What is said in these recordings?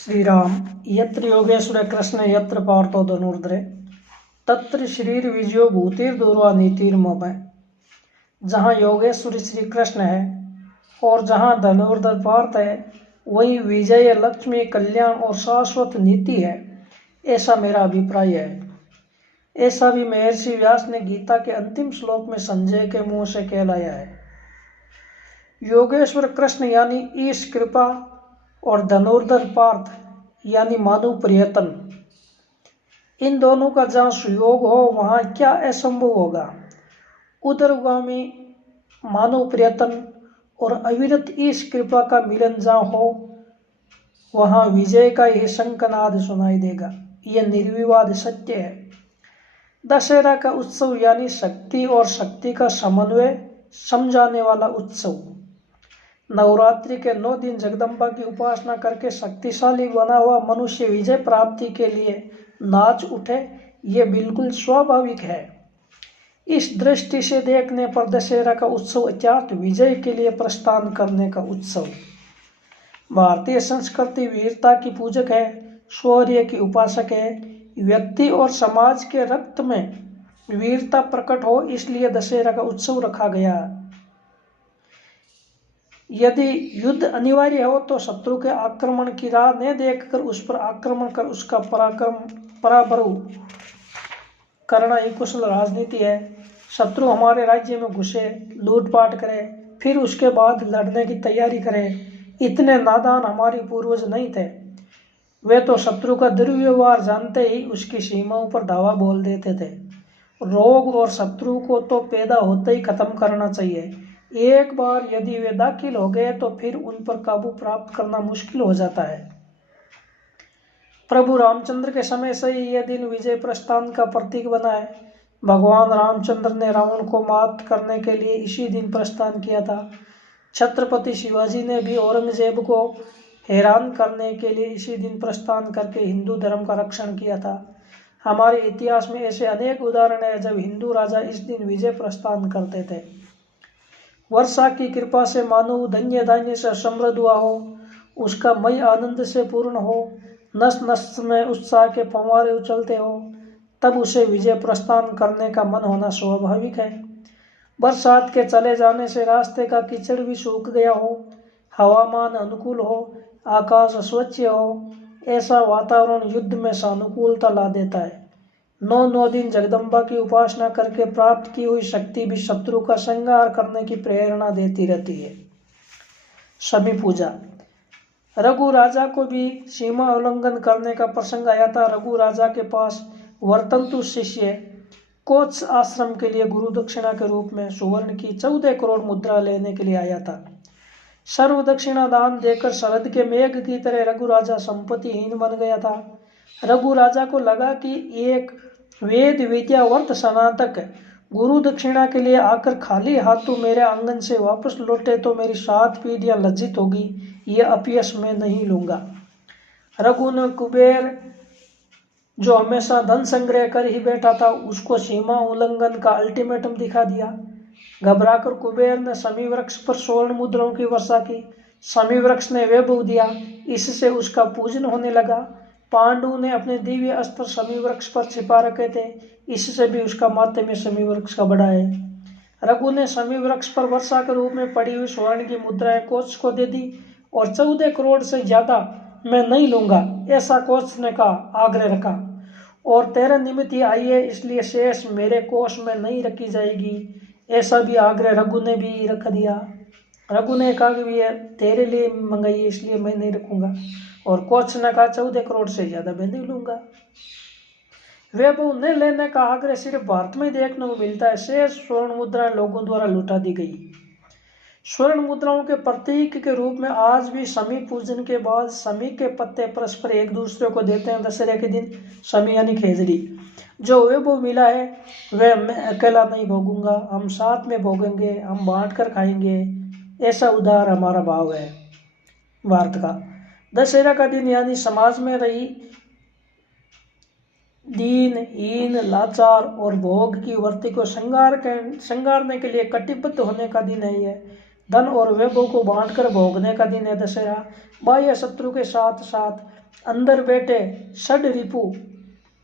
श्री राम यत्र योगेश्वर कृष्ण यत्र पार्थो धनुर्धरे तत्र शरीर विजयो भूतिर्दुर्वा नीतिर्ममः। जहाँ योगेश्वर श्री कृष्ण है और जहाँ धनुर्धर पार्थ है वहीं विजय लक्ष्मी कल्याण और शाश्वत नीति है, ऐसा मेरा अभिप्राय है। ऐसा भी महर्षि व्यास ने गीता के अंतिम श्लोक में संजय के मुंह से कहलाया है। योगेश्वर कृष्ण यानी ईश कृपा और धनुर्धर पार्थ यानी मानव प्रयत्न, इन दोनों का जहाँ सुयोग हो वहाँ क्या असंभव होगा। उदरगामी मानव प्रयत्न और अविरत ईश कृपा का मिलन जहाँ हो वहाँ विजय का यह शंखनाद सुनाई देगा। यह निर्विवाद सत्य है। दशहरा का उत्सव यानी शक्ति और शक्ति का समन्वय समझाने वाला उत्सव। नवरात्रि के 9 दिन जगदम्बा की उपासना करके शक्तिशाली बना हुआ मनुष्य विजय प्राप्ति के लिए नाच उठे, ये बिल्कुल स्वाभाविक है। इस दृष्टि से देखने पर दशहरा का उत्सव अत्यंत विजय के लिए प्रस्थान करने का उत्सव। भारतीय संस्कृति वीरता की पूजक है, शौर्य की उपासक है। व्यक्ति और समाज के रक्त में वीरता प्रकट हो इसलिए दशहरा का उत्सव रखा गया। यदि युद्ध अनिवार्य हो तो शत्रु के आक्रमण की राह न देखकर उस पर आक्रमण कर उसका पराभव करना ही कुशल राजनीति है। शत्रु हमारे राज्य में घुसे, लूटपाट करे, फिर उसके बाद लड़ने की तैयारी करे, इतने नादान हमारे पूर्वज नहीं थे। वे तो शत्रु का दुर्व्यवहार जानते ही उसकी सीमाओं पर धावा बोल देते थे। रोग और शत्रु को तो पैदा होते ही खत्म करना चाहिए। एक बार यदि वे दाखिल हो गए तो फिर उन पर काबू प्राप्त करना मुश्किल हो जाता है। प्रभु रामचंद्र के समय से ही यह दिन विजय प्रस्थान का प्रतीक बना है। भगवान रामचंद्र ने रावण को मात करने के लिए इसी दिन प्रस्थान किया था। छत्रपति शिवाजी ने भी औरंगजेब को हैरान करने के लिए इसी दिन प्रस्थान करके हिंदू धर्म का रक्षण किया था। हमारे इतिहास में ऐसे अनेक उदाहरण हैं जब हिंदू राजा इस दिन विजय प्रस्थान करते थे। वर्षा की कृपा से मानव धन्य धान्य से समृद्ध हुआ हो, उसका मई आनंद से पूर्ण हो, नस नस में उत्साह के फव्वारे उछलते हो, तब उसे विजय प्रस्थान करने का मन होना स्वाभाविक है। बरसात के चले जाने से रास्ते का कीचड़ भी सूख गया हो, हवामान अनुकूल हो, आकाश स्वच्छ हो, ऐसा वातावरण युद्ध में सानुकूलता ला देता है। 9 दिन जगदम्बा की उपासना करके प्राप्त की हुई शक्ति भी शत्रु का संहार करने की प्रेरणा देती रहती है। शमी पूजा। रघु राजा को भी सीमा उल्लंघन करने का प्रसंग आया था। रघु राजा के पास वर्तंतु शिष्य कोच आश्रम के लिए गुरु दक्षिणा के रूप में सुवर्ण की 14 करोड़ मुद्रा लेने के लिए आया था। सर्व दक्षिणा दान देकर शरद के मेघ की तरह रघु राजा संपत्तिहीन बन गया था। रघु राजा को लगा कि एक वेद विद्या वर्त स्नातक गुरु दक्षिणा के लिए आकर खाली हाथों मेरे आंगन से वापस लौटे तो मेरी 7 पीढ़ियां लज्जित होगी। यह अपयश मैं नहीं लूंगा। रघु ने कुबेर जो हमेशा धन संग्रह कर ही बैठा था उसको सीमा उल्लंघन का अल्टीमेटम दिखा दिया। घबराकर कुबेर ने शमी वृक्ष पर स्वर्ण मुद्राओं की वर्षा की। शमी वृक्ष ने वैभव दिया, इससे उसका पूजन होने लगा। पांडु ने अपने दिव्य अस्त्र शमी वृक्ष पर छिपा रखे थे, इससे भी उसका माध्यम शमी वृक्ष का बढ़ा है। रघु ने शमी वृक्ष पर वर्षा के रूप में पड़ी हुई स्वर्ण की मुद्राएं कोच को दे दी और 14 करोड़ से ज्यादा मैं नहीं लूंगा, ऐसा कोच ने कहा, आग्रह रखा। और तेरे निमित्त ही आई है, इसलिए शेष मेरे कोष में नहीं रखी जाएगी, ऐसा भी आग्रह रघु ने भी रख दिया। रघु ने कहा कि ये तेरे लिए मंगाई है इसलिए मैं नहीं रखूंगा, और कोच ने कहा 14 करोड़ से ज्यादा मैं नहीं लूंगा। वैभव न लेने का आग्रह सिर्फ भारत में देखने को मिलता है। शेष स्वर्ण मुद्राएं लोगों द्वारा लुटा दी गई। स्वर्ण मुद्राओं के प्रतीक के रूप में आज भी शमी पूजन के बाद शमी के पत्ते परस्पर एक दूसरे को देते हैं। दशहरे के दिन शमी यानी खेजड़ी। जो वैभव मिला है वह मैं अकेला नहीं भोगूंगा, हम साथ में भोगेंगे, हम बांट कर खाएंगे, ऐसा उदार हमारा भाव है भारत का। दशहरा का दिन यानी समाज में रही दीन हीन लाचार और भोग की वृत्ति को श्रृंगारने के लिए कटिबद्ध होने का दिन है। यह धन और वैभव को बांटकर भोगने का दिन है दशहरा। बाह्य शत्रु के साथ साथ अंदर बैठे षड रिपु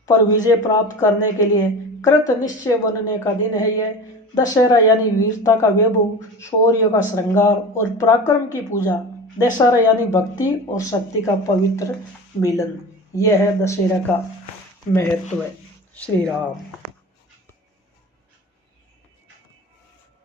पर विजय प्राप्त करने के लिए कृत निश्चय बनने का दिन है यह। दशहरा यानी वीरता का वैभव, शौर्य का श्रृंगार और पराक्रम की पूजा। दशहरा यानी भक्ति और शक्ति का पवित्र मिलन। यह है दशहरा का महत्व है। श्री राम।